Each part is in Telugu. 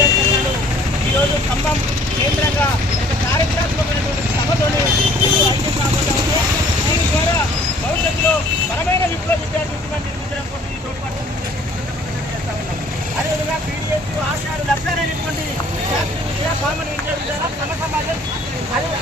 ఈరోజు ఖమ్మం కేంద్రంగా ఒక చారిత్రాత్మకమైనటువంటి సభతోని ఐక్యం కాబోతా ఉంది. దీని ద్వారా భవిష్యత్తులో బలమైన విప్లవ విద్యార్థి ఉద్యమం నిర్మించడం కోసం ఈ తోడ్పాటు చేస్తా ఉన్నాం. అదేవిధంగా పీడిఎస్ ఆశయాలు లక్ష్యాలైనటువంటి విద్యా కామన్ ఇండియా విధానం సమ సమాజం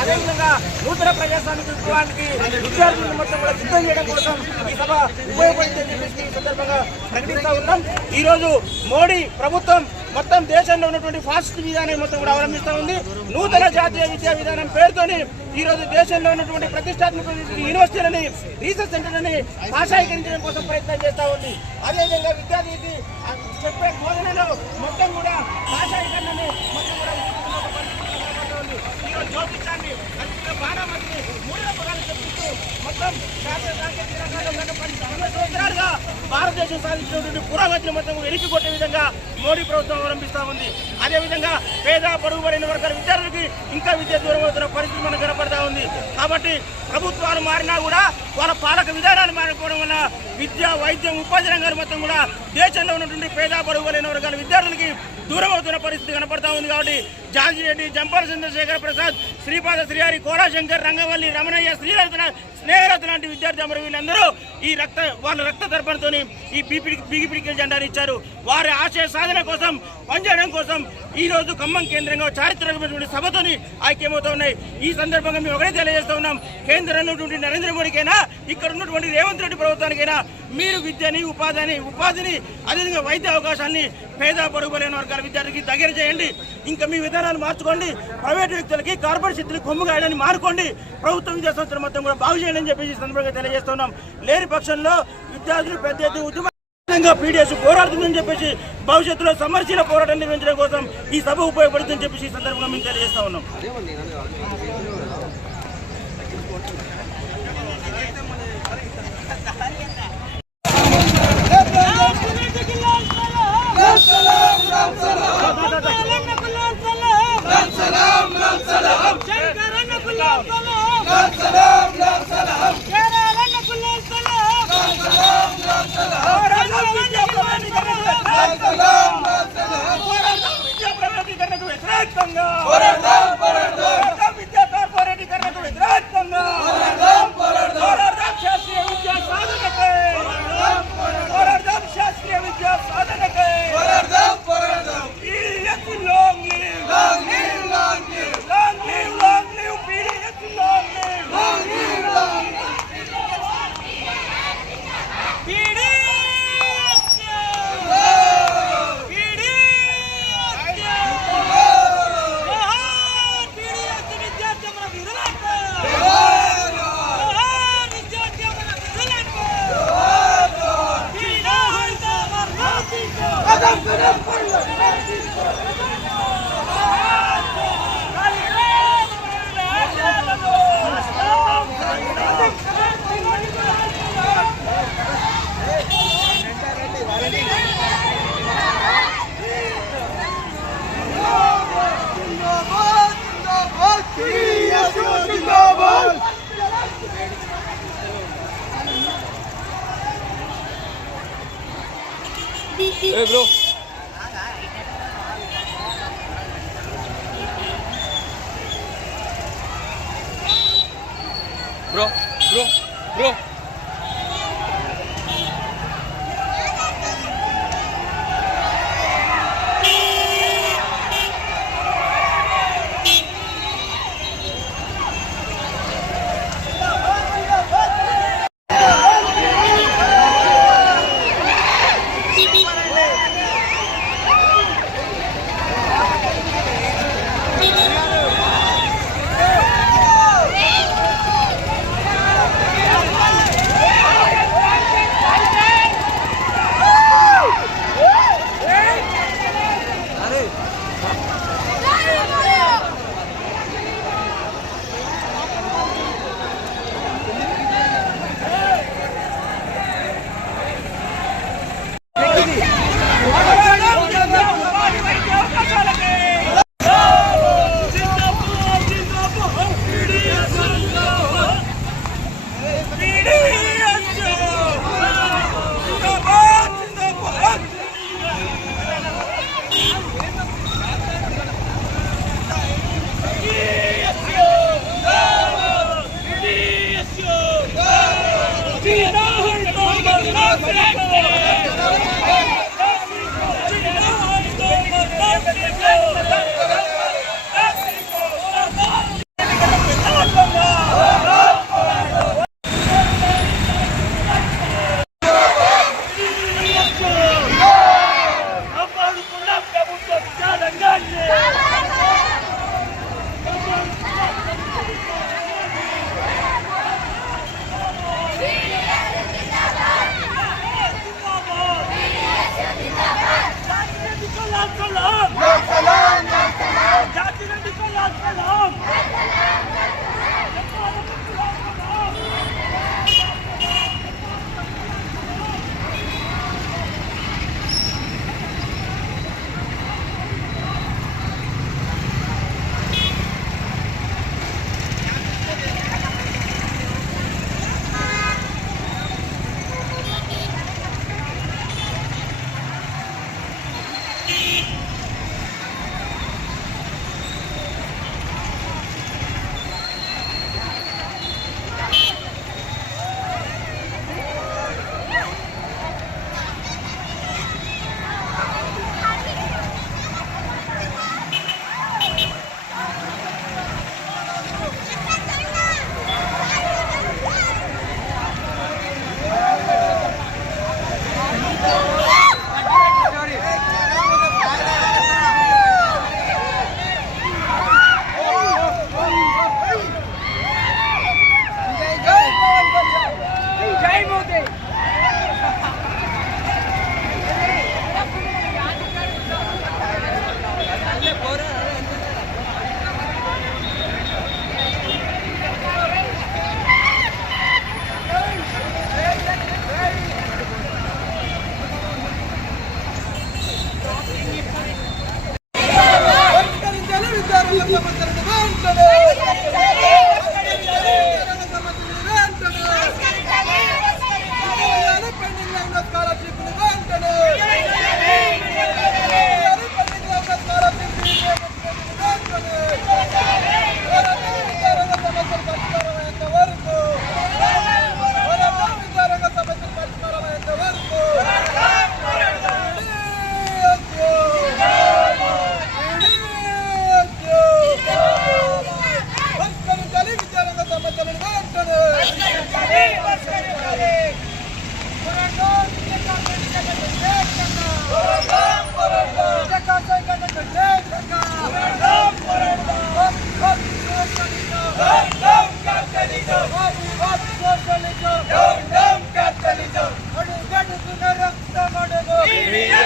అదేవిధంగా నూతన ప్రజాస్వామిక విప్లవానికి విద్యార్థులను మొత్తం కూడా సిద్ధం చేయడం కోసం ఈ సభ ఉపయోగపడుతుందని చెప్పేసి ఈ సందర్భంగా ప్రకటిస్తూ ఉన్నాం. ఈరోజు మోడీ ప్రభుత్వం మొత్తం దేశంలో ఉన్నటువంటి ఫాసిస్ట్ విధానం మొత్తం కూడా అవలంబిస్తూ ఉంది. నూతన జాతీయ విద్యా విధానం పేరుతోని ఈరోజు దేశంలో ఉన్నటువంటి ప్రతిష్టాత్మక యూనివర్సిటీలని రీసెర్చ్ సెంటర్లని భాషాయీకరించడం కోసం ప్రయత్నం చేస్తూ ఉంది. అదేవిధంగా విద్యార్థికి చెప్పే బోధనలో మొత్తం కూడా భాషాయీకరణని మొత్తం కూడా ఈరోజు జ్యోతిషాన్ని బాణామతిని మూల పదాలు చెప్తూ మొత్తం సంవత్సరాలుగా భారతదేశం సాధించినటువంటి పురోగతిని మొత్తం వెలికి కొట్టే విధంగా మోడీ ప్రభుత్వం అవలంబిస్తూ ఉంది. అదేవిధంగా పేద పరుగుబడిన వర్గాల విద్యార్థులకి ఇంకా విద్య దూరం అవుతున్న పరిస్థితి మనకు కనపడతా ఉంది. కాబట్టి ప్రభుత్వాలు మారినా కూడా వాళ్ళ పాలక విధానాలు మారిపోవడం వల్ల విద్య, వైద్యం, ఉపాధి రంగాలు మొత్తం కూడా దేశంలో ఉన్నటువంటి పేద పరుగుబడిన వర్గాల విద్యార్థులకి దూరం అవుతున్న పరిస్థితి కనపడతా ఉంది. కాబట్టి జార్జి రెడ్డి, జంపాల చంద్రశేఖర్ ప్రసాద్, శ్రీపాద శ్రీహరి, కోడాశంకర్, రంగవల్లి, రమణయ్య, స్నేహరథ లాంటి విద్యార్థి అమరు వీళ్ళందరూ వాళ్ళ రక్త తర్పణతో ఈ బీగిపిడికి జెండాను ఇచ్చారు. వారి ఆశయ సాధన కోసం పనిచేయడం కోసం ఈ రోజు ఖమ్మం కేంద్రంగా చారిత్రకమైనటువంటి సభతోని ఐక్యమవుతూ ఉన్నాయి. ఈ సందర్భంగా మేము ఒకటే తెలియజేస్తూ ఉన్నాం, కేంద్రంలో ఉన్నటువంటి నరేంద్ర మోడీకైనా ఇక్కడ ఉన్నటువంటి రేవంత్ రెడ్డి ప్రభుత్వానికైనా మీరు విద్యని, ఉపాధిని అదేవిధంగా వైద్య అవకాశాన్ని పేద పరుగుబడిన వర్గాల విద్యార్థికి దగ్గర చేయండి. ఇంకా మీ విధానాలు మార్చుకోండి. ప్రైవేట్ వ్యక్తులకి, కార్పొరేట్ శక్తులకి కొమ్ము గాయడాన్ని మారుకోండి. ప్రభుత్వ విద్యా సంస్థలు మొత్తం కూడా బాగు చేయండి అని చెప్పేసి ఈ సందర్భంగా తెలియజేస్తున్నాం. లేని పక్షంలో విద్యార్థులు పెద్ద ఎత్తున ఉద్యమంగా పీడిఎస్ పోరాడుతుందని చెప్పేసి భవిష్యత్తులో సమరశీల పోరాటం నిర్వహించడం కోసం ఈ సభ ఉపయోగపడుతుందని చెప్పేసి ఈ సందర్భంగా మేము తెలియజేస్తా ఉన్నాం. Hey bro. Bro.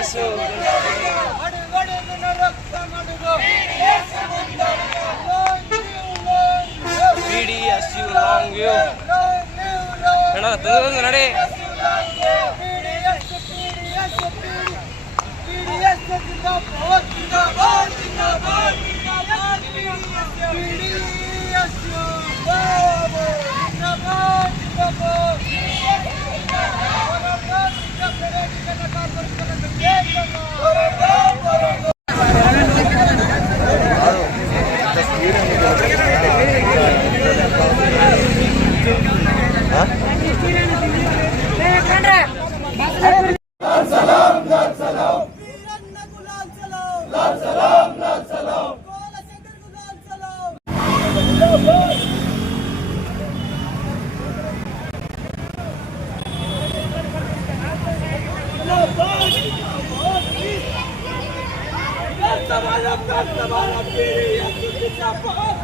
BDS BDSU long view ఎడా తొందరగా నడే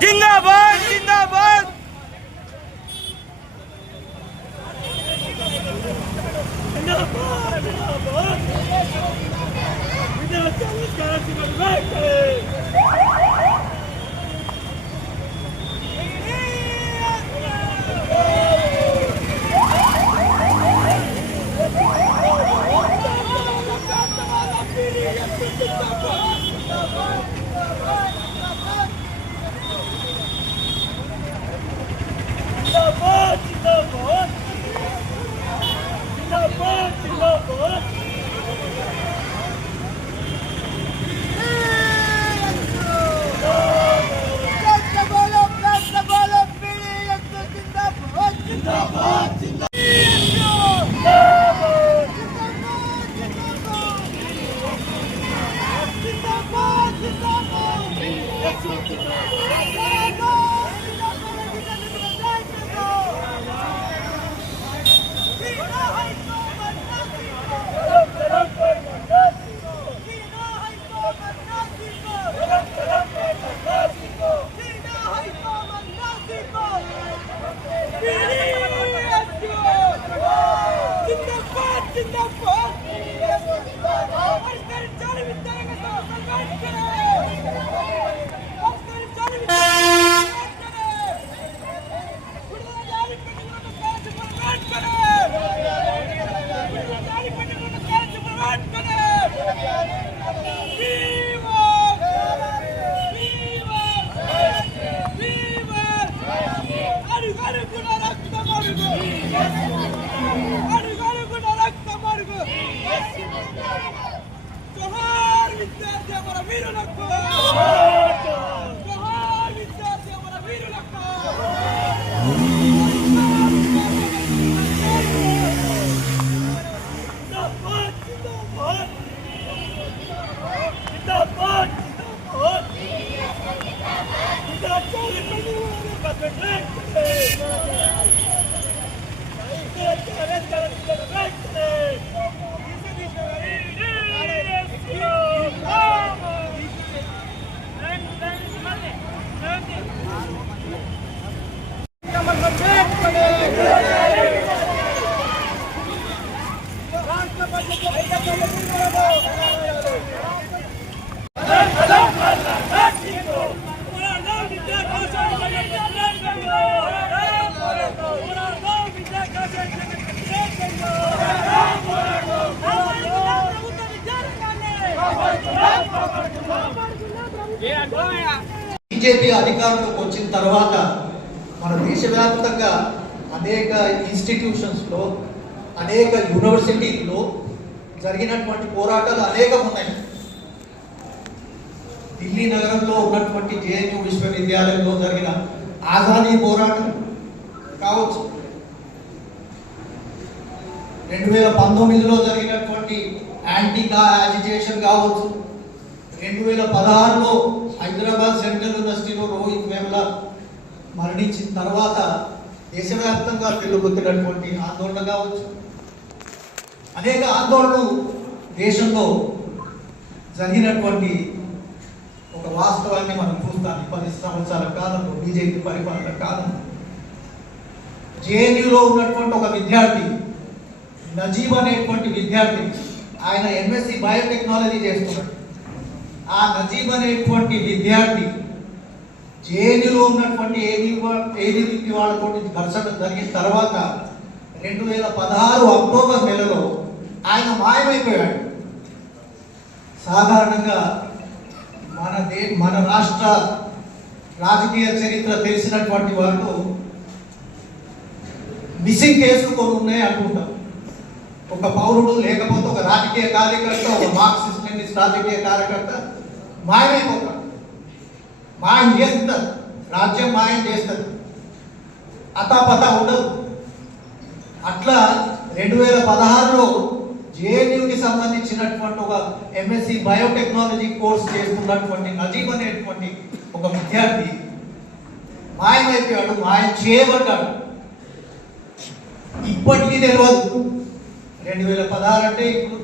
जिंदाबाद जिंदाबाद బీజేపీ అధికారంలోకి వచ్చిన తర్వాత మన దేశవ్యాప్తంగా అనేక ఇన్స్టిట్యూషన్స్లో అనేక యూనివర్సిటీల్లో జరిగినటువంటి పోరాటాలు అనేకం ఉన్నాయి. ఢిల్లీ నగరంలో ఉన్నటువంటి జేఎన్యూ విశ్వవిద్యాలయంలో జరిగిన ఆజాదీ పోరాటం కావచ్చు, 2019లో జరిగినటువంటి యాంటీగా యాజిటేషన్ కావచ్చు, 2016లో హైదరాబాద్ సెంట్రల్ యూనివర్సిటీలో రోహిత్ వేముల మరణించిన తర్వాత దేశవ్యాప్తంగా వెలువెత్తినటువంటి ఆందోళన కావచ్చు, అనేక ఆందోళనలు దేశంలో జరిగినటువంటి ఒక వాస్తవాన్ని మనం చూస్తాం. 10 సంవత్సరాల కాలంలో బీజేపీ పరిపాలన కాలం జేఎన్యూలో ఉన్నటువంటి ఒక విద్యార్థి నజీబ్ అనేటువంటి విద్యార్థి ఆయన ఎంఎస్సి బయోటెక్నాలజీ చేస్తున్నాడు. ఆ నజీబ్ అనేటువంటి విద్యార్థి జేఎన్యూలో ఉన్నటువంటి ఏబీవీపీ వాళ్ళతో ఘర్షణ జరిగిన తర్వాత 2016 అక్టోబర్ నెలలో ఆయన మాయమైపోయాడు. సాధారణంగా మన రాష్ట్ర రాజకీయ చరిత్ర తెలిసినటువంటి వాళ్ళు మిస్సింగ్ కేసులు కొన్ని ఉన్నాయి అనుకుంటాం. ఒక పౌరుడు లేకపోతే ఒక రాజకీయ కార్యకర్త, ఒక మార్క్సిస్ట్ లెనినిస్ట్ రాజకీయ కార్యకర్త మాయమైపోతాడు. మాయం చేస్తారు, రాజ్యం మాయం చేస్తారు, అతాపతా ఉండదు. అట్లా 2016లో జేఎన్యూకి సంబంధించినటువంటి ఒక ఎంఎస్సి బయోటెక్నాలజీ కోర్స్ చేస్తున్నటువంటి నజీబ్ అనేటువంటి ఒక విద్యార్థి మాయమైపోయాడు, మాయం చేయబడ్డాడు. ఇప్పటికీ తెలియదు. 2016 అంటే ఇప్పుడు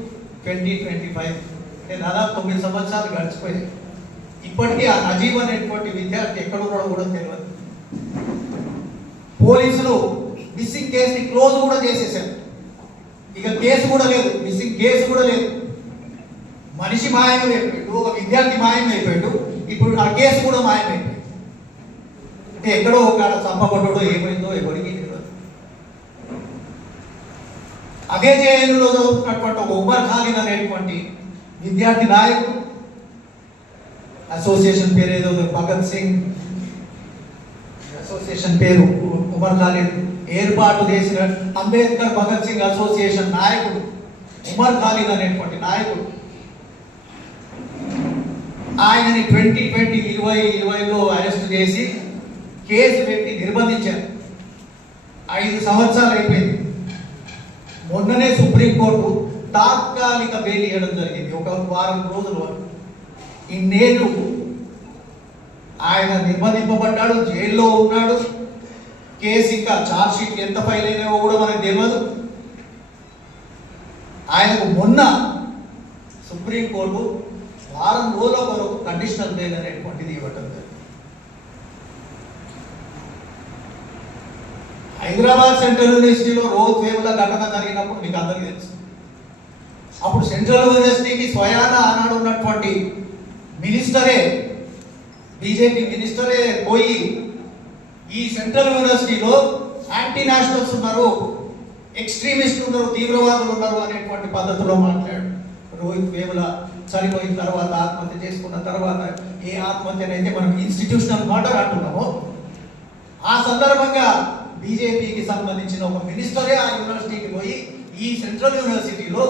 2025 అంటే దాదాపు 9 సంవత్సరాలు గడిచిపోయాయి. ఇప్పటికీ ఆ నజీబ్ అనేటువంటి విద్యార్థి ఎక్కడ ఉన్నాడో కూడా తెలియదు. పోలీసులు మిస్సింగ్ కేసుని క్లోజ్ కూడా చేసేసారు. ఇక కేసు కూడా లేదు, మిస్సింగ్ కేసు కూడా లేదు. మనిషి మాయమైపోయాడు, ఒక విద్యార్థి మాయమైపోయాడు. ఇప్పుడు ఆ కేసు కూడా మాయమైపోయింది. అంటే ఎక్కడో ఒక చంపబడ్డాడో ఏమైందో ఎవరికి తెలియదు. అదే జైలులో చదువుతున్నటువంటి ఒక ఉమర్ ఖాలిద్ అనేటువంటి విద్యార్థి నాయకుడు, అసోసియేషన్ పేరు ఏదో భగత్ సింగ్ అసోసియేషన్ పేరు ఉమర్ ఖాలిద్, ఏర్పాటు చేసిన అంబేద్కర్ భగత్ సింగ్ అసోసియేషన్ నాయకుడు ఉమర్ ఖాలిద్ అనేటువంటి నాయకుడు, ఆయనని 2020లో అరెస్ట్ చేసి కేసు పెట్టి నిర్బంధించారు. 5 సంవత్సరాలు అయిపోయింది. మొన్ననే సుప్రీంకోర్టు తాత్కాలిక బెయిల్ ఇవ్వడం జరిగింది, ఒక వారం రోజుల వరకు. ఇన్నేళ్ళు ఆయన నిర్బంధింపబడ్డాడు, జైల్లో ఉన్నాడు. కేసు ఇంకా ఛార్జ్ షీట్ ఎంత ఫైల్ అయినాయో కూడా మనకు తెలియదు. ఆయనకు మొన్న సుప్రీంకోర్టు వారం రోజుల వరకు కండిషనల్ బెయిల్ అనేటువంటిది ఇవ్వటం జరిగింది. హైదరాబాద్ సెంట్రల్ యూనివర్సిటీలో రోజ్ వేవుల ఘటన జరిగినప్పుడు మీకు అందరికీ తెలుసు. అప్పుడు సెంట్రల్ యూనివర్సిటీకి స్వయాన ఆనాడు ఉన్నటువంటి మినిస్టరే, బీజేపీ మినిస్టరే పోయి ఈ సెంట్రల్ యూనివర్సిటీలో యాంటీ నేషనల్స్ ఉన్నారు, ఎక్స్ట్రీమిస్టులు ఉన్నారు, తీవ్రవాదులు ఉన్నారు అనేటువంటి పద్ధతిలో మాట్లాడు. రోహిత్ వేముల చనిపోయిన తర్వాత, ఆత్మహత్య చేసుకున్న తర్వాత, ఏ ఆత్మహత్యనైతే మనం ఇన్స్టిట్యూషనల్ మర్డర్ అంటున్నామో, ఆ సందర్భంగా బీజేపీకి సంబంధించిన ఒక మినిస్టరే ఆ యూనివర్సిటీకి పోయి ఈ సెంట్రల్ యూనివర్సిటీలో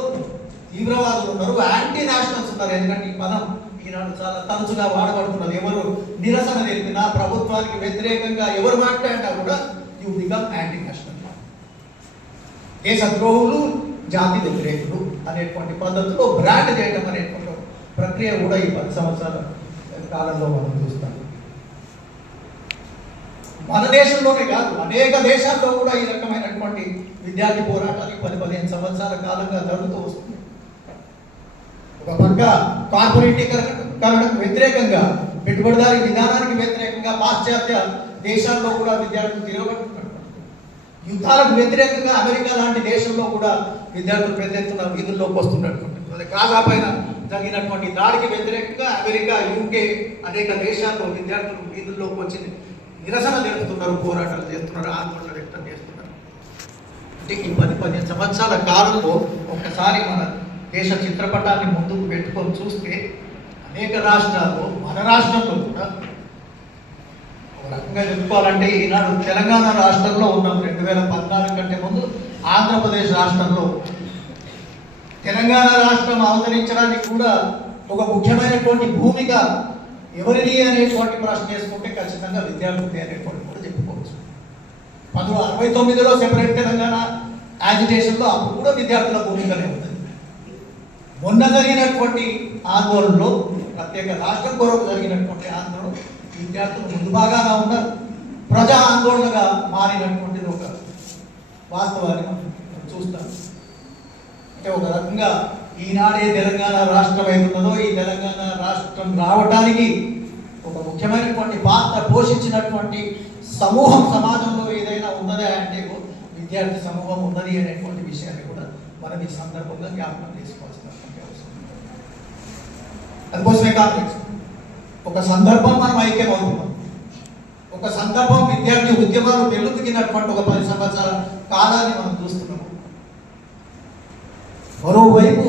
తీవ్రవాదులు ఉన్నారు, యాంటీ నేషనల్స్ ఉన్నారు. ఎందుకంటే ఈ పదం ఈనాడు చాలా తరచుగా వాడబడుతున్నది. ఎవరు నిరసన తెలిపినా, ప్రభుత్వానికి వ్యతిరేకంగా ఎవరు మాట్లాడినా కూడా యూ బికమ్ యాంటీ నేషనల్, దేశద్రోహులు, జాతి వ్యతిరేకులు అనేటువంటి పద్ధతిలో బ్రాండ్ చేయడం అనేటువంటి ప్రక్రియ కూడా ఈ 10 సంవత్సరాల కాలంలో మనం చూస్తాం. మన దేశంలోనే కాదు, అనేక దేశాల్లో కూడా ఈ రకమైనటువంటి విద్యార్థి పోరాటాలు 10-15 సంవత్సరాల కాలంగా జరుగుతూ వస్తుంది. ఒక పక్క కార్పొరేటీకరణకు వ్యతిరేకంగా, పెట్టుబడిదారీ విధానానికి వ్యతిరేకంగా పాశ్చాత్య దేశాల్లో కూడా విద్యార్థులు తిరగబడుతున్నారు. యుద్ధాలకు వ్యతిరేకంగా అమెరికా లాంటి దేశంలో కూడా విద్యార్థులు పెద్ద ఎత్తున వీధుల్లోకి వస్తున్నటువంటి కాగా పైన జరిగినటువంటి దాడికి వ్యతిరేకంగా అమెరికా, యూకే అనేక దేశాల్లో విద్యార్థులు వీధుల్లోకి వచ్చి నిరసన జరుపుతున్నారు, పోరాటాలు చేస్తున్నారు, ఆందోళన వ్యక్తం చేస్తున్నారు. అంటే ఈ 10-15 సంవత్సరాల కాలంలో ఒక్కసారి మన దేశ చిత్రపటాన్ని ముందుకు పెట్టుకొని చూస్తే అనేక రాష్ట్రాల్లో, మన రాష్ట్రంలో కూడా ఒక రకంగా చెప్పుకోవాలంటే ఈనాడు తెలంగాణ రాష్ట్రంలో ఉన్నాం. 2014 కంటే ముందు ఆంధ్రప్రదేశ్ రాష్ట్రంలో, తెలంగాణ రాష్ట్రం అవతరించడానికి కూడా ఒక ముఖ్యమైనటువంటి భూమిక ఎవరిది అనేటువంటి ప్రశ్న చేసుకుంటే ఖచ్చితంగా విద్యార్థులది అనేటువంటి కూడా చెప్పుకోవచ్చు. 1969లో సెపరేట్ తెలంగాణ యాజిటేషన్లో అప్పుడు కూడా విద్యార్థుల భూమికనే ఉంటుంది. మొన్న జరిగినటువంటి ఆందోళనలో, ప్రత్యేక రాష్ట్రం కొరకు జరిగినటువంటి ఆందోళన, విద్యార్థులు ముందు బాగానే ఉన్నారు. ప్రజా ఆందోళనగా మారినటువంటిది ఒక వాస్తవాన్ని మనం చూస్తాం. అంటే ఒక రకంగా ఈనాడే తెలంగాణ రాష్ట్రం అవుతున్నదో, ఈ తెలంగాణ రాష్ట్రం రావడానికి ఒక ముఖ్యమైనటువంటి పాత్ర పోషించినటువంటి సమూహం సమాజంలో ఏదైనా ఉన్నదా అంటే విద్యార్థి సమూహం ఉన్నది అనేటువంటి విషయాన్ని కూడా మనం ఈ సందర్భంగా జ్ఞాపకం చేసుకోవాల్సిన అందుకోసమే కాంగ్రెస్ ఒక సందర్భం మనం ఐక్యం అవుతున్నాం. ఒక సందర్భం విద్యార్థి ఉద్యమాలు వెల్లుతికినటువంటి ఒక 10 సంవత్సరాల కాలాన్ని మనం చూస్తున్నాము. మరోవైపు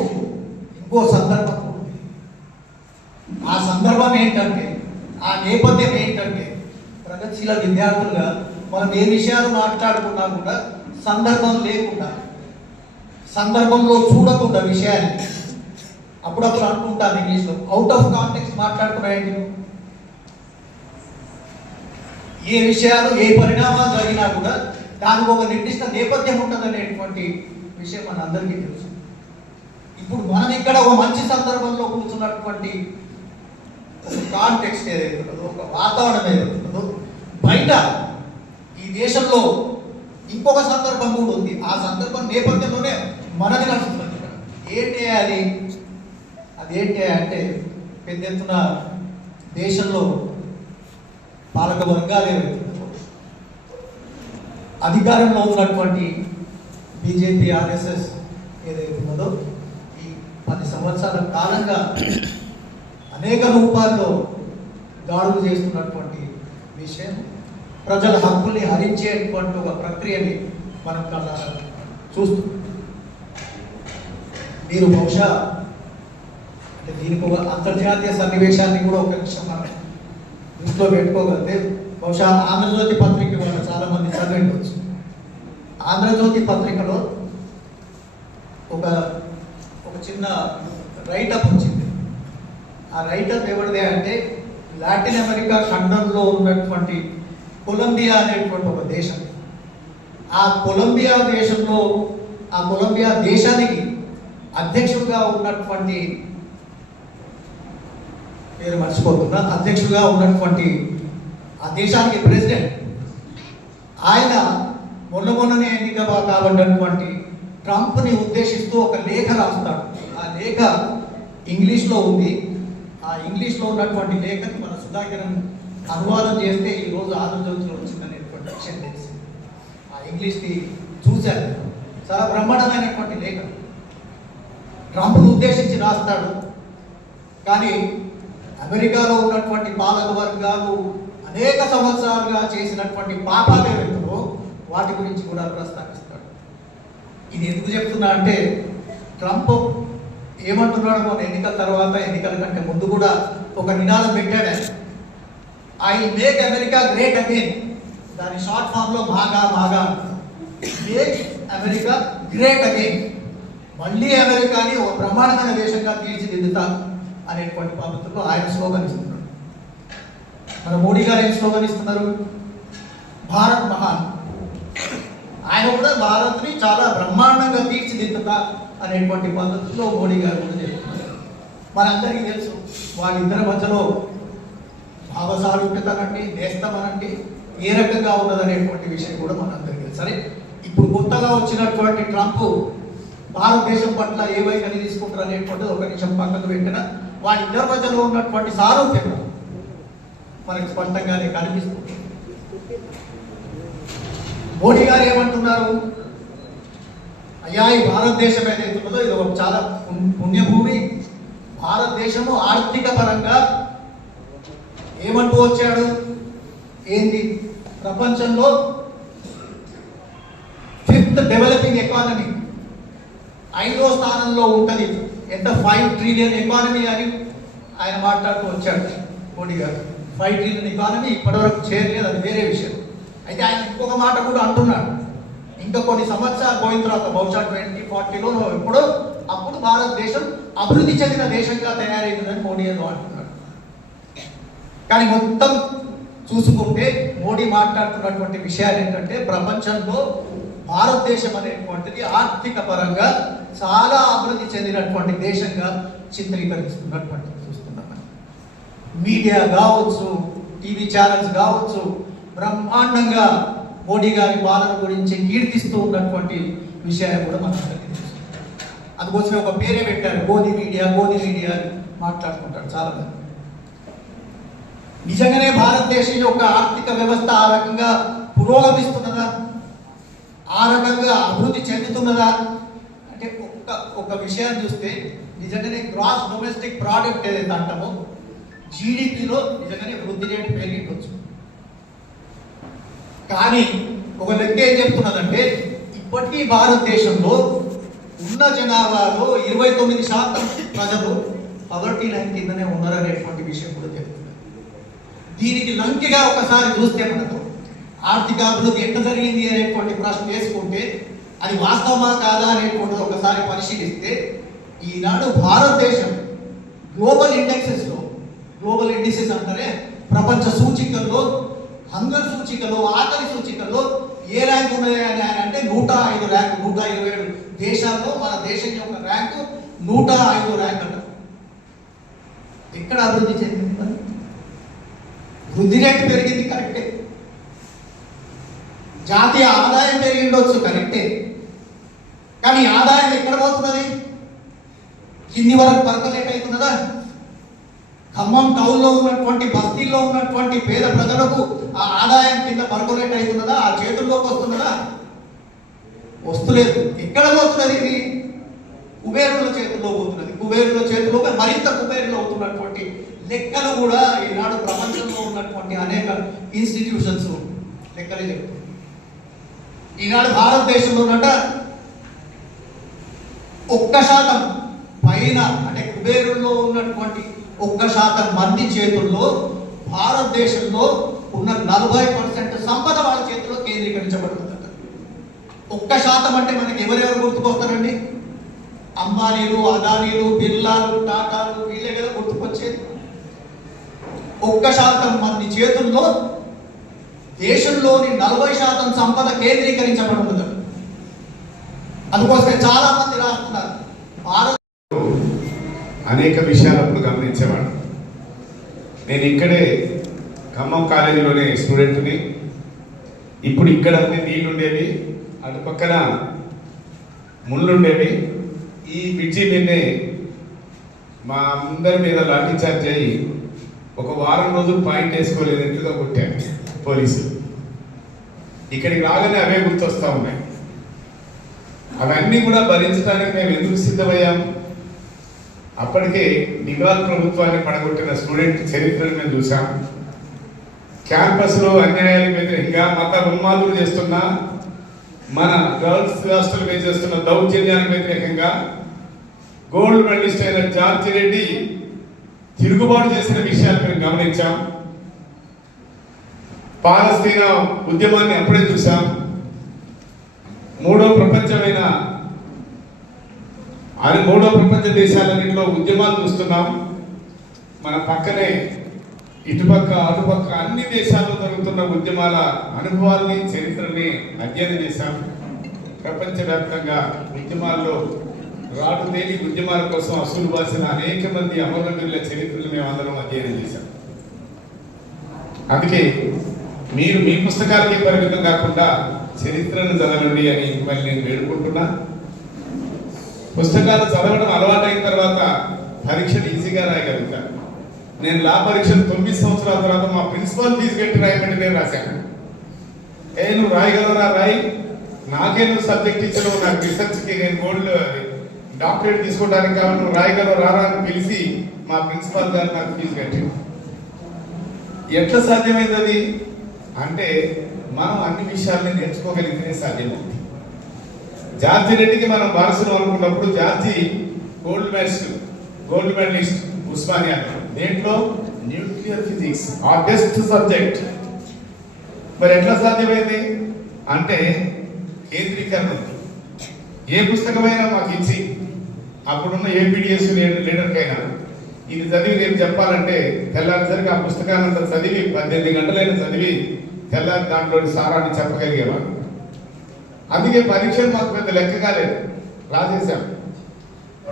ఇంకో సందర్భం ఉంది. ఆ సందర్భం ఏంటంటే, ఆ నేపథ్యం ఏంటంటే, ప్రగతిశీల విద్యార్థులుగా మనం ఏ విషయాలు మాట్లాడుకున్నా కూడా సందర్భం లేకుండా, సందర్భంలో చూడకుండా విషయాన్ని అప్పుడప్పుడు అనుకుంటాను ఇంగ్లీష్లో అవుట్ ఆఫ్ కాంటెక్స్ట్ మాట్లాడుతున్నాయండి. ఏ విషయాలు ఏ పరిణామాలు జరిగినా కూడా దానికి ఒక నిర్దిష్ట నేపథ్యం ఉంటుందనేటువంటి విషయం మన అందరికీ తెలుసు. ఇప్పుడు మనం ఇక్కడ ఒక మంచి సందర్భంలో కూర్చున్నటువంటి ఒక కాంటెక్స్ట్ ఏదైతే ఉన్నదో, ఒక వాతావరణం ఏదైతే ఉన్నదో, బయట ఈ దేశంలో ఇంకొక సందర్భం కూడా ఉంది. ఆ సందర్భం నేపథ్యంలోనే మనది నడుస్తుంది. ఏంటి అది? అదేంటి అంటే, పెద్ద ఎత్తున దేశంలో పాలక వర్గాలు ఏవైతే అధికారంలో ఉన్నటువంటి బీజేపీ ఆర్ఎస్ఎస్ ఏదైతే ఉన్నదో, ఈ 10 సంవత్సరాల కాలంగా అనేక రూపాల్లో దాడులు చేస్తున్నటువంటి విషయం, ప్రజల హక్కుల్ని హరించేటువంటి ఒక ప్రక్రియని మనం చూస్తున్నాం. మీరు బహుశా అంటే దీనికి ఒక అంతర్జాతీయ సన్నివేశాన్ని కూడా ఒక నిమిషం మనం దృష్టిలో పెట్టుకోగలిగితే, బహుశా ఆంధ్రజ్యోతి పత్రిక వాళ్ళు చాలా మంది చదివిండవచ్చు. ఆంధ్రజ్యోతి పత్రికలో ఒక చిన్న రైటప్ వచ్చింది. ఆ రైటప్ ఎవరిదే అంటే, లాటిన్ అమెరికా ఖండంలో ఉన్నటువంటి కొలంబియా అనేటువంటి ఒక దేశం. ఆ కొలంబియా దేశానికి అధ్యక్షుడిగా ఉన్నటువంటి, పేరు మర్చిపోతున్నా, అధ్యక్షుడిగా ఉన్నటువంటి ఆ దేశానికి ప్రెసిడెంట్, ఆయన మొన్ననే ఎన్నిక కాబడినటువంటి ట్రంప్ని ఉద్దేశిస్తూ ఒక లేఖ రాస్తాడు. ఆ లేఖ ఇంగ్లీష్లో ఉంది. ఆ ఇంగ్లీష్లో ఉన్నటువంటి లేఖని మన సుధాకరన్ అనువాదం చేస్తే ఈరోజు ఆంధ్రజ్యోతిలో వచ్చిందనేటువంటి విషయం తెలిసింది. ఆ ఇంగ్లీష్కి చూశాను. చాలా బ్రహ్మాండమైనటువంటి లేఖ. ట్రంప్ను ఉద్దేశించి రాస్తాడు. కానీ అమెరికాలో ఉన్నటువంటి పాలక వర్గాలు అనేక సంవత్సరాలుగా చేసినటువంటి పాపాలు ఏవైతుందో వాటి గురించి కూడా ప్రస్తావిస్తాడు. ఇది ఎందుకు చెప్తున్నా అంటే, ట్రంప్ ఏమంటున్నాడు మన ఎన్నికల తర్వాత, ఎన్నికల కంటే ముందు కూడా ఒక నినాదం పెట్టాడు. I make America great again. దాని షార్ట్ ఫామ్లో మాగా మేక్ అమెరికా గ్రేట్ అగైన్. మళ్ళీ అమెరికాని ఒక బ్రహ్మాండమైన దేశంగా తీర్చిదిద్దుతా అనేటువంటి పద్ధతిలో ఆయన స్లోగన్ ఇస్తున్నాడు. మన మోడీ గారు ఏం స్లోగన్ ఇస్తున్నారు? భారత్ మహాన్. ఆయన కూడా భారత్ని చాలా బ్రహ్మాండంగా తీర్చిదిద్దుతా అనేటువంటి పద్ధతిలో మోడీ గారు కూడా చెప్తున్నారు. మనందరికీ తెలుసు వాళ్ళిద్దరి మధ్యలో భావసారూప్యతనండి, నేస్తమనండి ఏ రకంగా ఉన్నదనేటువంటి విషయం కూడా మనందరికీ తెలుసు. సరే, ఇప్పుడు కొత్తగా వచ్చినటువంటి ట్రంప్ భారతదేశం పట్ల ఏ వైఖరి తీసుకుంటారు అనేటువంటిది ఒక నిమిషం పక్కకు పెట్టిన వాళ్ళిద్దరి మధ్యలో ఉన్నటువంటి సారూప్యత మనకి స్పష్టంగానే కనిపిస్తుంది. మోడీ గారు ఏమంటున్నారు? అయ్యా, ఈ భారతదేశం ఏదైతే ఉన్నదో ఇది ఒక చాలా పుణ్యభూమి. భారతదేశము ఆర్థిక పరంగా ఏమంటూ వచ్చాడు? ఏంటి? ప్రపంచంలో 5th డెవలపింగ్ ఎకానమీ, 5వ స్థానంలో ఉంటుంది. ఎంత? 5 ట్రిలియన్ ఎకానమీ అని ఆయన మాట్లాడుతూ వచ్చాడు మోడీ గారు. 5 ట్రిలియన్ ఎకానమీ ఇప్పటివరకు చేరలేదు, అది వేరే విషయం. అయితే ఆయన ఇంకొక మాట కూడా అంటున్నాడు, ఇంకా కొన్ని సంవత్సరాలు పోయిన తర్వాత బహుశా 2040లో ఎప్పుడో అప్పుడు భారతదేశం అభివృద్ధి చెందిన దేశంగా తయారైందని మోడీ ఏదో అంటున్నాడు. కానీ మొత్తం చూసుకుంటే మోడీ మాట్లాడుతున్నటువంటి విషయాలు ఏంటంటే, ప్రపంచంలో భారతదేశం అనేటువంటిది ఆర్థిక పరంగా చాలా అభివృద్ధి చెందినటువంటి దేశంగా చిత్రీకరిస్తున్నటువంటి చూస్తున్నాం. మీడియా కావచ్చు, టీవీ ఛానల్స్ కావచ్చు, బ్రహ్మాండంగా మోడీ గారి పాలన గురించి కీర్తిస్తూ ఉన్నటువంటి విషయాలు కూడా మనకు తెలుసు. అందుకోసమే ఒక పేరే పెట్టారు, గోధి మీడియా అని మాట్లాడుకుంటారు చాలా మంది. నిజంగానే భారతదేశం యొక్క ఆర్థిక వ్యవస్థ ఆ రకంగా పురోగమిస్తున్నదా, ఆ రకంగా అభివృద్ధి చెందుతున్నదా అంటే ఒక విషయాన్ని చూస్తే నిజంగానే గ్రాస్ డొమెస్టిక్ ప్రోడక్ట్ ఏదైతే అంటామో జీడిపిలో నిజంగానే వృద్ధి రేటు పెరిగిండొచ్చు. కానీ ఒక లెక్క ఏం చెప్తున్నదంటే ఇప్పటికీ భారతదేశంలో ఉన్న జనాభాలో 29% ప్రజలు పవర్టీ లైన్ కిందనే ఉన్నారనేటువంటి విషయం కూడా చెప్తున్నారు. దీనికి లంకిగా ఒకసారి చూస్తే మనకు ఆర్థిక అభివృద్ధి ఎంత జరిగింది అనేటువంటి ప్రశ్న వేసుకుంటే అది వాస్తవమా కాదా అనేటువంటిది ఒకసారి పరిశీలిస్తే ఈనాడు భారతదేశం గ్లోబల్ ఇండెక్సెస్లో, గ్లోబల్ ఇండిసెస్ అంటారే ప్రపంచ సూచికల్లో, హంగర్ సూచికలో, ఆకలి సూచికల్లో ఏ ర్యాంక్ ఉన్నది అని అంటే 105 ర్యాంక్. 127 దేశాల్లో మన దేశం యొక్క ర్యాంకు 105 ర్యాంక్ అంట. ఎక్కడ అభివృద్ధి చెందింది? వృద్ధి రేటు పెరిగింది కరెక్టే, జాతీయ ఆదాయం పెరిగిండొచ్చు కరెక్టే, కానీ ఆదాయం ఎక్కడ పోతున్నది? కింది వరకు పర్కలేట్ అవుతున్నదా? ఖమ్మం టౌన్లో ఉన్నటువంటి బస్తీల్లో ఉన్నటువంటి పేద ప్రజలకు ఆ ఆదాయం కింద పర్కులేట్ అవుతున్నదా? ఆ చేతుల్లోకి వస్తున్నదా? వస్తులేదు. ఎక్కడ పోతున్నది? ఇది కుబేరుల చేతుల్లో పోతున్నది. కుబేరుల చేతుల్లో మరింత కుబేరులు అవుతున్నటువంటి లెక్కలు కూడా ఈనాడు ప్రపంచంలో ఉన్నటువంటి అనేక ఇన్స్టిట్యూషన్స్ లెక్కలే చెప్తుంది. ఈనాడు భారతదేశంలో ఉన్నట 1% పైన అంటే కుబేరుల్లో ఉన్నటువంటి 1% మంది చేతుల్లో భారతదేశంలో ఉన్న 40% సంపద వాళ్ళ చేతిలో కేంద్రీకరించబడుతుందట. 1% అంటే మనకి ఎవరెవరు గుర్తుకొస్తారండి? అంబానీలు, అదానీలు, బిర్లాలు, టాటాలు, వీళ్ళే కదా గుర్తుకొచ్చేది. 1% మంది చేతుల్లో దేశంలోని 40% సంపద కేంద్రీకరించబడుతుంది. అందుకోసమే చాలా మంది రాస్తున్నారు భారత్ అనేక విషయాలప్పుడు గమనించేవాడు. నేను ఇక్కడే ఖమ్మం కాలేజీలోనే స్టూడెంట్ని. ఇప్పుడు ఇక్కడ అన్ని నీళ్ళు ఉండేవి, అటు పక్కన ముళ్ళుండేవి. ఈ బ్రిడ్జి నిన్నే మా అందరి మీద లాఠీ చార్జ్ అయ్యి ఒక వారం రోజులు పాయింట్ వేసుకోలేనట్టుగా కొట్టాను పోలీసులు. ఇక్కడికి రాగానే అవే గుర్తొస్తూ ఉన్నాయి. అవన్నీ కూడా భరించడానికి మేము ఎందుకు సిద్ధమయ్యాం? అప్పటికే నిఘాల్ ప్రభుత్వాన్ని పడగొట్టిన స్టూడెంట్ చరిత్రను మేము చూసాం. క్యాంపస్లో అన్యాయాల వ్యతిరేకంగా మత ఉన్మాదులు చేస్తున్న, మన గర్ల్స్ హాస్టల్ మీద చేస్తున్న దౌర్జన్యానికి వ్యతిరేకంగా గోల్డ్ మెడలిస్ట్ అయిన జార్జి రెడ్డి తిరుగుబాటు చేసిన విషయాలు మేము గమనించాం. పాలస్తీనా ఉద్యమాన్ని అప్పుడే చూసాం. మూడో ప్రపంచ దేశాలన్నింటిలో ఉద్యమాలు చూస్తున్నాం. మన పక్కనే ఇటుపక్క అటుపక్క అన్ని దేశాల్లో జరుగుతున్న ఉద్యమాల అనుభవాల్ని, చరిత్రని అధ్యయనం చేశాం. ప్రపంచవ్యాప్తంగా ఉద్యమాల్లో రాటు తేలి ఉద్యమాల కోసం అసలు బాసిన అనేక మంది అమరవీరుల చరిత్రలు మేమందరం అధ్యయనం చేశాం. అందుకే మీరు మీ పుస్తకాలకే పరిమితం కాకుండా చరిత్రను చదవండి అని మిమ్మల్ని నేను వేడుకుంటున్నా. పుస్తకాలు చదవడం అలవాటైన తర్వాత పరీక్షలు ఈజీగా రాయగలుగుతాను. నేను లా పరీక్షలు 9 సంవత్సరాల తర్వాత మా ప్రిన్సిపల్ ఫీజు కట్టి రాయమంటే నేను రాశాను. నువ్వు రాయగలరా? రాయి, నాకే నువ్వు సబ్జెక్ట్ ఇచ్చావు, నాకు రీసెర్చ్కి నేను గోల్డ్ డాక్టరేట్ తీసుకోవడానికి కాబట్టి నువ్వు రాయగలవు రారా అని పిలిచి మా ప్రిన్సిపాల్ గారు నాకు ఫీజు కట్టాడు. ఎట్లా సాధ్యమైంది అది అంటే మనం అన్ని విషయాలని నేర్చుకోగలిగితేనే సాధ్యమవుతుంది. జార్జి రెడ్డికి మనం వారసులు అనుకున్నప్పుడు జార్జి గోల్డ్ మెడలిస్ట్ ఉస్మానియా, దేంట్లో న్యూక్లియర్ ఫిజిక్స్, ఆ బెస్ట్ సబ్జెక్ట్. మరి ఎట్లా సాధ్యమైంది అంటే కేంద్రీకరణ ఉంది. ఏ పుస్తకమైనా మాకు ఇచ్చి అప్పుడున్న ఏపీడిఎస్ లీడర్కైనా ఇది చదివి నేను చెప్పాలంటే తెల్లారిసరికి ఆ పుస్తకాన్ని అంతా చదివి 18 గంటలైనా చదివి తెల్లారి దాంట్లోని సారాన్ని చెప్పగలిగేవాడు. అందుకే పరీక్షలు మాకు పెద్ద లెక్క కాలేదు, రాసేసాం.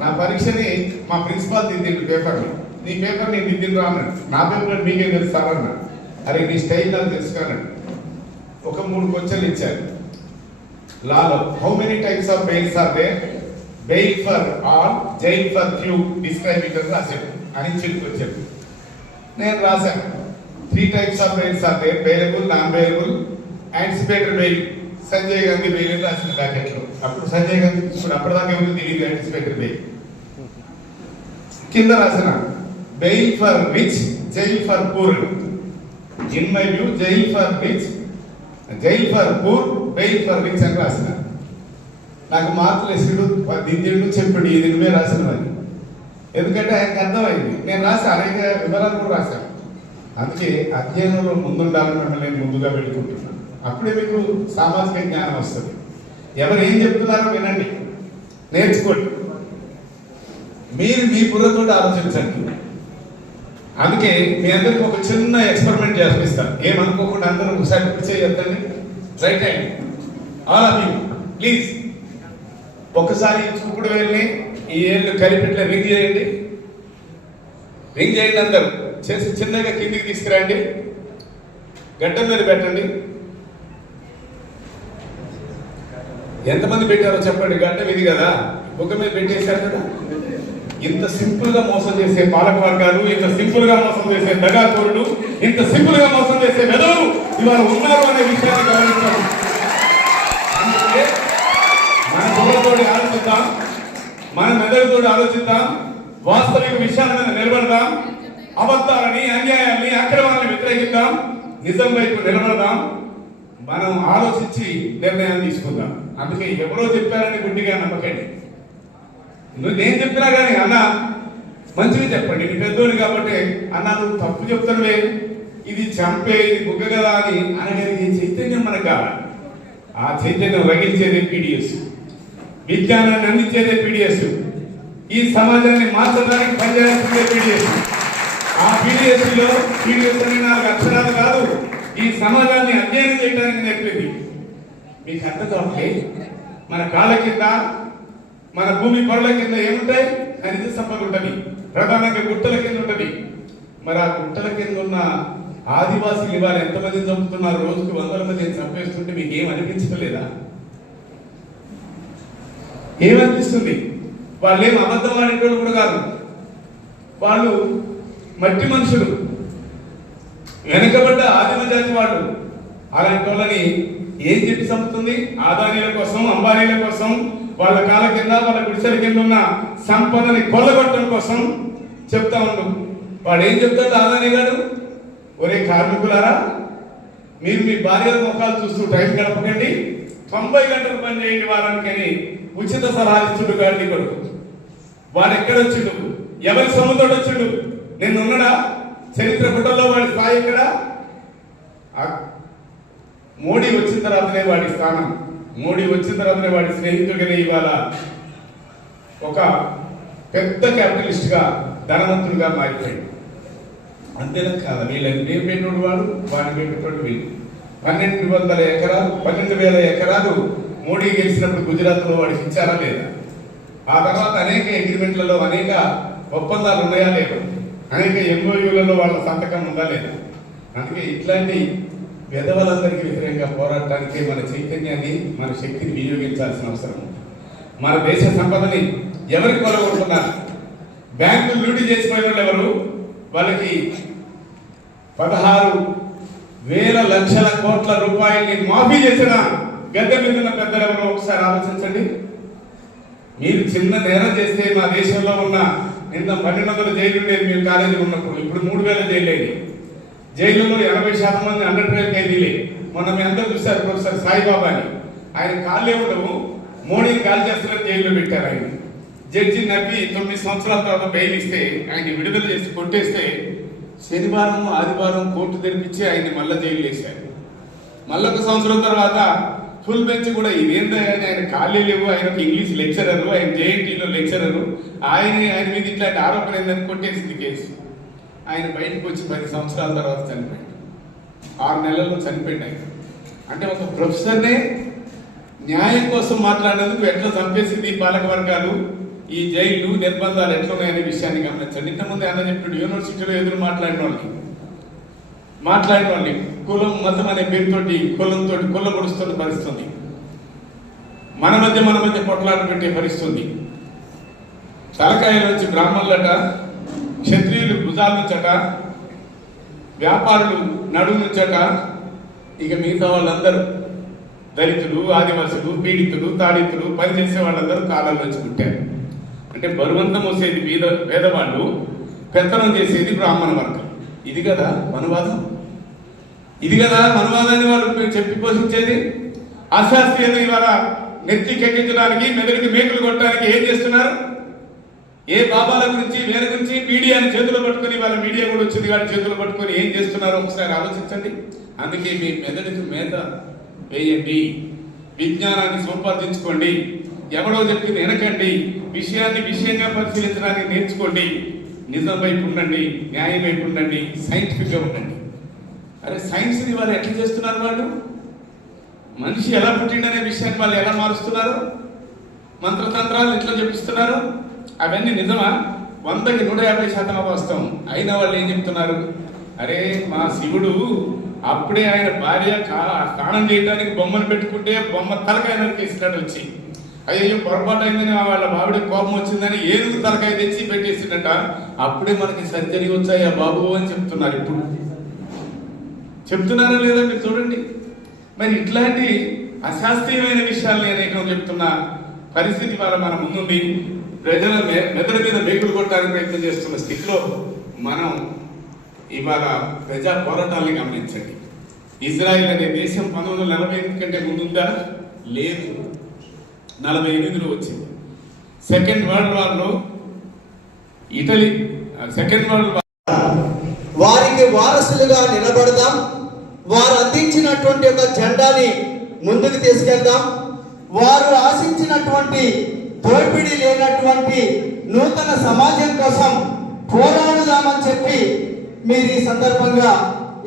నా పరీక్షని మా ప్రిన్సిపాల్ దిద్దిండు పేపర్ని. నీ పేపర్ నేను దిద్దిండు అన్నాడు. నా పేపర్ మీకేం తెలుస్తారన్నాడు. అరే నీ స్టైల్ నాకు తెలుసుకున్నాడు. ఒక 3 క్వశ్చన్లు ఇచ్చారు. లాలో how many types of bails are there? Bail for all, jail for few, describe it అని రాశాడు అని చెప్పి నేను రాశాను. 3 types of bails are there, bailable, non bailable, anticipatory bail. Sanjay Gandhi bail అని రాసిన బ్రాకెట్లో. అప్పుడు సంజయ్ గాంధీ తీసుకుని అప్పటిదాకా ఎవరు తెలియదు యాంటిసిపేటరీ బెయిల్. కింద రాసిన bail for rich jail for poor. In my view jail for rich jail for poor bail for rich అని రాసిన. నాకు మార్కులు వేసాడు దిద్దుడు చెప్పాడు ఇది నువ్వే రాసినవని. ఎందుకంటే ఆయనకు అర్థమైంది. నేను రాసి అనేక వివరాలు కూడా రాశాను. అందుకే అధ్యయనంలో ముందుండాలని మిమ్మల్ని నేను ముందుగా పెట్టుకుంటున్నాను. అప్పుడే మీకు సామాజిక జ్ఞానం వస్తుంది. ఎవరు ఏం చెప్తున్నారో వినండి, నేర్చుకోండి. మీరు మీ బుర్రతో ఆలోచించండి. అందుకే మీ అందరికి ఒక చిన్న ఎక్స్పెరిమెంట్ చేపిస్తాను. ఏమనుకోకుండా అందరూ ఒకసారి చేయండి. Right hand all of you please. ఒకసారి చూపుడు వేళ్ళని ఈ ఏళ్ళు కలిపెట్ల రింగ్ చేయండి. రింగ్ చేయండి. అందరూ చేసి చిన్నగా కిందికి తీసుకురండి. గడ్డం మీద పెట్టండి. ఎంతమంది పెట్టారో చెప్పండి. గడ్డం ఇది కదా, బుగ్గ మీద పెట్టేశారు కదా. ఇంత సింపుల్ గా మోసం చేసే పాలక వర్గాలు, ఇంత సింపుల్ గా మోసం చేసే దగాకోరులు, ఇంత సింపుల్ గా మోసం చేసే వెదవులు ఇవాళ ఉన్నారు అనే విషయాన్ని గమనించాలి. అందుకే మన బుర్రతోటి ఆలోచిద్దాం, మన మెదడుతోటి ఆలోచిద్దాం, వాస్తవిక విషయాల మీద నిలబడదాం, అబద్ధాలని అన్యాయాన్ని అక్రమాలను వ్యతిరేకిద్దాం, నిజం వైపు నిలబడదాం. మనం ఆలోచించి నిర్ణయాన్ని తీసుకుందాం. అందుకే ఎవరో చెప్పారని గుడ్డిగా నమ్మకండి. నేను చెప్పినా కానీ అన్న మంచిగా చెప్పండి. నీ పెద్దోని కాబట్టి అన్న నువ్వు తప్పు చెప్తానువే, ఇది చంపే, ఇది బుగ్గ కదా అని అనగలిగే చైతన్యం మనకు కావాలి. ఆ చైతన్యం రగిల్చేదే పీడిఎస్, విజ్ఞానాన్ని అందించేదే పీడిఎస్, ఈ సమాజాన్ని మార్చడానికి పనిచేయాల్సిందే పీడిఎస్. ఆ పీడిఎస్ అని 4 అక్షరాలు కాదు, ఈ సమాజాన్ని అధ్యయనం చేయడానికి నేర్పింది. మీకు అర్థం కావాలి. మన కాళ్ళ కింద, మన భూమి పొరల కింద ఏముంటాయి? ఖనిజ సంపద ఉంటుంది. ప్రధానంగా గుట్టల కింద ఉంటుంది. మరి ఆ గుట్టల కింద ఉన్న ఆదివాసీలు ఇవాళ ఎంతమంది చంపుతున్నారు? రోజుకి 100 మంది చంపేస్తుంటే మీకు ఏం అనిపించలేదా? ఏమనిపిస్తుంది? వాళ్ళు ఏం అబద్ధం ఆడేటోళ్ళు కూడా కాదు. వాళ్ళు మట్టి మనుషులు, వెనకబడ్డ ఆదిమ జాతి వాళ్ళు. అలాంటి వాళ్ళని ఏం చెప్పి చంపుతుంది? ఆదానీల కోసం, అంబానీల కోసం, వాళ్ళ కాళ్ళ కింద, వాళ్ళ గుడిసెల కింద ఉన్న సంపదని కొల్లగొట్టడం కోసం చెప్తా ఉండు. వాడు ఏం చెప్తాడు ఆదానీ గారు? ఒరే కార్మికులారా, మీరు మీ భార్యల ముఖాలు చూస్తూ టైం గడపకండి, 90 గంటలు పని చేయండి వారానికని ఉచిత సలహా ఇచ్చుడు గాడి కొడుకు. వాడు ఎక్కడొచ్చుడు? ఎవరి సొమ్ముతో వచ్చుడు? నేను ఉన్నాడా? చరిత్ర పుటల్లో వాడి స్థాయి ఎక్కడ? మోడీ వచ్చిన తర్వాతనే వాడి స్థానం, మోడీ వచ్చిన తర్వాతనే వాడి స్నేహితుడిగానే ఇవాళ ఒక పెద్ద క్యాపిటలిస్ట్ గా, ధనవంతుడిగా మారిపోయాడు. అంతేనా కాదా? వీళ్ళని నేను పెట్టినోడు వాడు, వాడిని పెట్టేటోడు వీళ్ళు. 12,000 ఎకరాలు మోడీ గెలిచినప్పుడు గుజరాత్ లో వాడికి ఇచ్చారా లేదా? ఆ తర్వాత అనేక అగ్రిమెంట్లలో అనేక ఒప్పందాలు ఉన్నాయా లేదా? అనేక ఎంఓయూలలో వాళ్ళ సంతకం ఉందా లేదా? అందుకే ఇట్లాంటి పెదవులందరికీ వ్యతిరేకంగా పోరాడటానికి మన చైతన్యాన్ని, మన శక్తిని వినియోగించాల్సిన అవసరం ఉంది. మన దేశ సంపదని ఎవరికి కొలగొడుతున్నారు? బ్యాంకులు లూటీ చేసిపోయిన వాళ్ళు ఎవరు? వాళ్ళకి 16,000 లక్షల కోట్ల రూపాయల్ని మాఫీ చేసిన గద్దె మీద ఉన్న పెద్దలు ఎవరు? ఒకసారి ఆలోచించండి. మీరు చిన్న నేరం చేస్తే మా దేశంలో ఉన్న ఇంత 1200 జైలు ఉండేది మీరు కాలేజీలో ఉన్నప్పుడు, ఇప్పుడు 3000 జైలు అయింది. జైలులో 80% మంది అండర్ ట్రయల్ ఖైదీలే. మొన్న మీ అందరూ చూశారు ప్రొఫెసర్ సాయిబాబా అని. ఆయన కాళ్ళే ఉండవు, మోడీని కాల్ చేస్తున్నట్టు జైల్లో పెట్టారు. ఆయన జడ్జి నవ్వి 9 సంవత్సరాల తర్వాత బెయిల్ ఇస్తే ఆయన విడుదల చేసి కొట్టేస్తే శనివారం ఆదివారం కోర్టు తెరిపించి ఆయన్ని మళ్ళీ జైలు వేశారు. మళ్ళీ 1 సంవత్సరం తర్వాత ఫుల్ బెంచ్ కూడా ఇదేందో ఆయన ఖాళీ లేవు, ఆయన ఇంగ్లీష్ లెక్చరరు, ఆయన జేఎన్టీలో లెక్చరరు, ఆయన మీద ఇట్లాంటి ఆరోపణ ఏందని కొట్టేసింది కేసు. ఆయన బయటకు వచ్చి 10 సంవత్సరాల తర్వాత చనిపోయాడు. 6 నెలల్లో చనిపోయాడు ఆయన. అంటే ఒక ప్రొఫెసర్నే న్యాయం కోసం మాట్లాడినందుకు ఎట్లా చంపేసింది ఈ పాలక వర్గాలు, ఈ జైలు నిర్బంధాలు ఎట్లున్నాయనే విషయాన్ని గమనించండి. ఇంతకుముందు ఆయన చెప్పాడు యూనివర్సిటీలో ఎదురు మాట్లాడిన వాళ్ళని కులం మతం అనే పేరుతోటి కులంతో కొల్లగొడుస్తున్న పరిస్థితుంది. మన మధ్య కొట్లాట పెట్టే పరిస్థితుంది. తలకాయల నుంచి బ్రాహ్మణులట, క్షత్రియులు భుజాల నుంచట, వ్యాపారులు నడుము నుంచట, ఇక మిగతా వాళ్ళందరూ దళితులు, ఆదివాసులు, పీడితులు, తాడితులు, పనిచేసే వాళ్ళందరూ కాలాల నుంచి పుట్టారు. అంటే అంటే బరువంతం మోసేది పేదవాళ్ళు, పెత్తనం చేసేది బ్రాహ్మణ వర్గం. ఇది కదా మనువాదం, ఇది కదా మనువాదాన్ని వాళ్ళు చెప్పి పోషించేది. అశాస్త్రీయత ఇవాళ నెత్తికెక్కించడానికి, మెదడుకి మేకులు కొట్టడానికి ఏం చేస్తున్నారు? ఏ బాబాల గురించి వేరే గురించి మీడియాని చేతులు పట్టుకొని, వాళ్ళ మీడియా కూడా వచ్చింది కానీ చేతులు పట్టుకొని ఏం చేస్తున్నారో ఒకసారి ఆలోచించండి. అందుకే మీ మెదడుకి మేత వేయండి, విజ్ఞానాన్ని సంపాదించుకోండి, ఎవడో చెప్పింది వెనకండి, విషయాన్ని విషయంగా పరిశీలించడానికి నేర్చుకోండి, నిజం వైపు ఉండండి, న్యాయం వైపు ఉండండి, సైంటిఫిక్గా ఉండండి. అరే సైన్స్ని వాళ్ళు ఎట్లా చేస్తున్నారు? వాళ్ళు మనిషి ఎలా పుట్టిండనే విషయాన్ని వాళ్ళు ఎలా మారుస్తున్నారు? మంత్రతంత్రాలు ఎట్లా చెప్పిస్తున్నారు? అవన్నీ నిజమా? 100కి 150% వాస్తవం. అయినా వాళ్ళు ఏం చెప్తున్నారు? అరే మా శివుడు అప్పుడే ఆయన భార్య స్నానం చేయడానికి బొమ్మను పెట్టుకుంటే బొమ్మ తలకాయ నరికేసినట్టు వచ్చి, అయ్యో పొరపాటు అయిందని వాళ్ళ బావిడ కోపం వచ్చిందని ఏనుగు తలకాయ తెచ్చి పెట్టేసిందట. అప్పుడే మనకి సర్జరీ వచ్చాయా బాబు అని చెప్తున్నారు. ఇప్పుడు చెప్తున్నారా లేదా మీరు చూడండి. మరి ఇట్లాంటి అశాస్త్రీయమైన విషయాల్ని అనేకం చెప్తున్న పరిస్థితి వాళ్ళ మన ముందుంది. ప్రజల మెదడు మీద మేకులు కొట్టడానికి ప్రయత్నం చేస్తున్న స్థితిలో మనం ఇవాళ ప్రజా పోరాటాలని గమనించండి. ఇజ్రాయిల్ అనే దేశం 1948 కంటే ముందుందా? లేదు, 48లో వచ్చింది. సెకండ్ వరల్డ్ వార్లో ఇటలీ, సెకండ్ వరల్డ్ వార్ వారికి వారసులుగా నిలబడదాం, వారు అందించినటువంటి ఒక జెండాని ముందుకు తీసుకెళ్దాం, వారు ఆశించినటువంటి దోపిడీ లేనటువంటి నూతన సమాజం కోసం పోరాడుదామని చెప్పి మీరు ఈ సందర్భంగా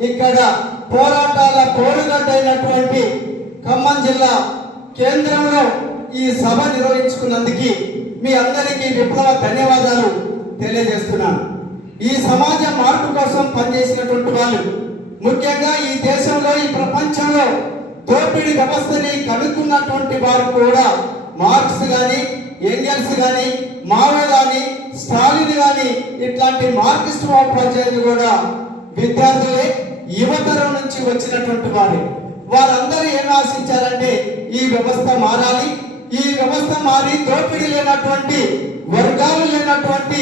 ఇక్కడ పోరాటాల పోరుగడ్డైనటువంటి ఖమ్మం జిల్లా కేంద్రంలో ఈ సభ నిర్వహించుకున్నందుకు మీ అందరికీ విప్లవ ధన్యవాదాలు తెలియజేస్తున్నాను. ఈ సమాజ మార్పు కోసం పనిచేసినటువంటి వాళ్ళు, ముఖ్యంగా ఈ దేశంలో ఈ ప్రపంచంలో దోపిడీ వ్యవస్థని కనుక్కున్నటువంటి వారు కూడా మార్క్స్ కానీ, ఎంగెల్స్ కానీ, మావో కానీ, స్టాలిన్ కానీ ఇట్లాంటి మార్క్సిస్ట్ ఉపాధ్యాయులు కూడా విద్యార్థులే, యువతరం నుంచి వచ్చినటువంటి వారు. వారందరూ ఏం ఆశించారంటే ఈ వ్యవస్థ మారాలి, ఈ వ్యవస్థ మారి దోపిడీ లేనటువంటి, వర్గాలు లేనటువంటి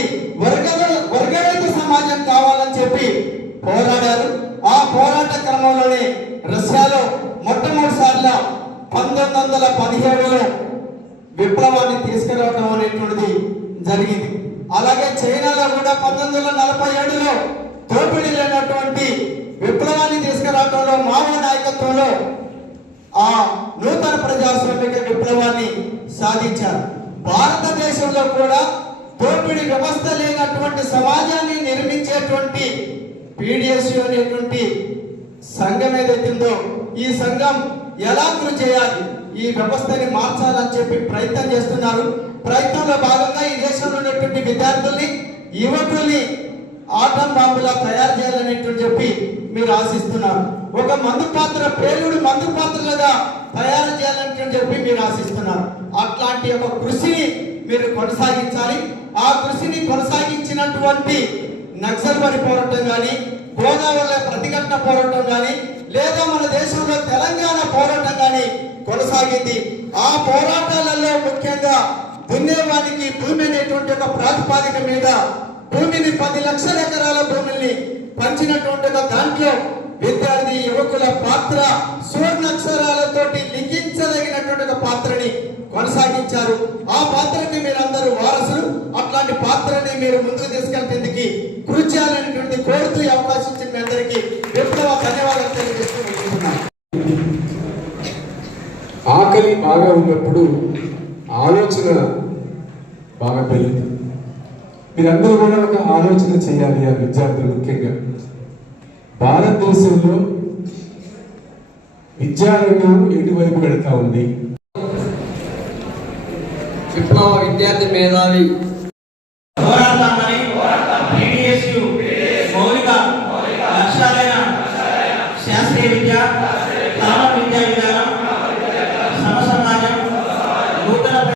వర్గరహిత సమాజం కావాలని చెప్పి పోరాడారు. ఆ పోరాట క్రమంలోనే రష్యాలో మొట్టమొదటిసారిగా 1917లో విప్లవాన్ని తీసుకురావడం అనేటువంటిది జరిగింది. అలాగే చైనాలో కూడా 1947లో దోపిడీ లేనటువంటి విప్లవాన్ని తీసుకురావడంలో మావో నాయకత్వంలో ఆ నూతన ప్రజాస్వామిక విప్లవాన్ని సాధించారు. భారతదేశంలో కూడా దోపిడీ వ్యవస్థ లేనటువంటి సమాజాన్ని నిర్మించేటువంటి PDSU అనేటువంటి సంఘం ఏదైతుందో ఈ సంఘం ఎలా కృషి చేయాలి, ఈ వ్యవస్థని మార్చాలని చెప్పి ప్రయత్నం చేస్తున్నారు. ప్రయత్నంలో భాగంగా ఈ దేశంలో ఉన్నటువంటి విద్యార్థుల్ని, యువకుల్ని ఆటం బాంబులా తయారు చేయాలనేటువంటి చెప్పి మీరు ఆశిస్తున్నారు. ఒక మందు పాత్ర పేలుడు మందు పాత్రలుగా తయారు చేయాలని చెప్పి మీరు ఆశిస్తున్నారు. అట్లాంటి ఒక కృషిని మీరు కొనసాగించాలి. ఆ కృషిని కొనసాగించినటువంటి నక్సల్బరి పోరాటం కానీ, గోదావరి ప్రతిఘటన పోరాటం కానీ, లేదా మన దేశంలో తెలంగాణ పోరాటం కానీ కొనసాగింది. ఆ పోరాటాలలో ముఖ్యంగా దున్నేవానికి భూమి అనేటువంటి ఒక ప్రాతిపాదిక మీద భూమిని 10 లక్షల ఎకరాల భూమిని పంచినటువంటి దాంట్లో విద్యార్థి యువకుల పాత్ర సువర్ణాక్షరాలతోటి లిఖించదగినటువంటి ఒక పాత్రని కొనసాగించారు. ఆ పాత్రకి మీరందరూ వారసులు. అట్లాంటి పాత్రని మీరు ముందుకు తీసుకెళ్తేందుకు కృషి చేయాలనేటువంటి కోరుతూ ఈ అవకాశం ఇచ్చిన మీ అందరికీ విప్లవ ధన్యవాదాలు తెలియజేస్తున్నాను. ఆకలి బాగా ఉన్నప్పుడు ఆలోచన బాగా పెరుగుతుంది. మీరందరూ కూడా ఒక ఆలోచన చేయాలి. ఆ విద్యార్థులు ముఖ్యంగా భారతదేశంలో విద్యారంగం ఎటువైపు వెళ్తా ఉంది? విప్లవ విద్యార్థి మేధావి పోరాటాన్ని